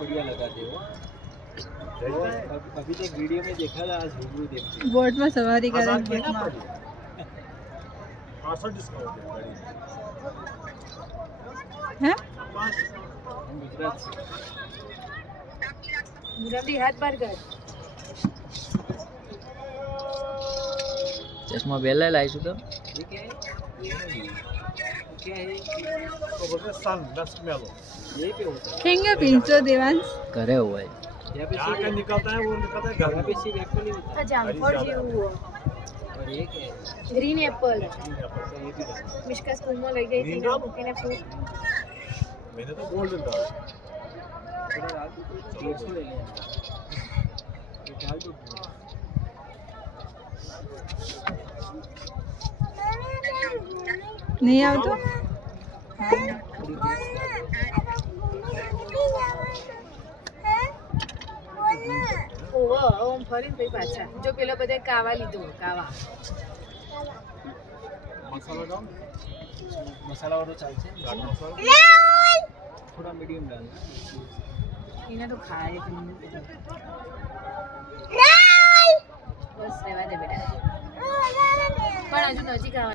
बढ़िया लगाते हो। अभी तक वीडियो में देखा था, आज रूबरू देखते हैं। बोट में सवारी करे बोट में 65 डिस्काउंट है गाड़ी हैं हम गुजरात से। मुरली हाथ बार कर चश्मा पहले लाइશું તો ये क्या है? ये नहीं। क्या है? तो बोलते हैं सन डस्ट मेलो यही पे होता है। खेंगे पिंचो देवांश ઘરે હોય यहाँ पे यहाँ का सिर्फ निकलता है वो निकलता है घर यहाँ पे में सिर्फ एप्पल ही होता है। जामफळ જેવું और ये क्या है? ગ્રીન એપલ अच्छा, ये भी डाल। મિશ્કા સ્કૂલમાં લઈ ગઈ હતી ને મૂકીને ફ્રૂટ मैंने तो गोल्डन डाला थोड़ा डाल दो, 150 ले लेना। ये डाल दो। नहीं आओ तो ઓવો ઓમ ફરીને પછી પાછા જો પેલા બધા કાવા લીધું કાવા मसाला डाल मसाला वाला चालছে चाट मसाला थोड़ा मीडियम डालना। એને તો ખાય કે નહીં બસ રહેવા દે બેટા પણ હજુ નજીક આવવા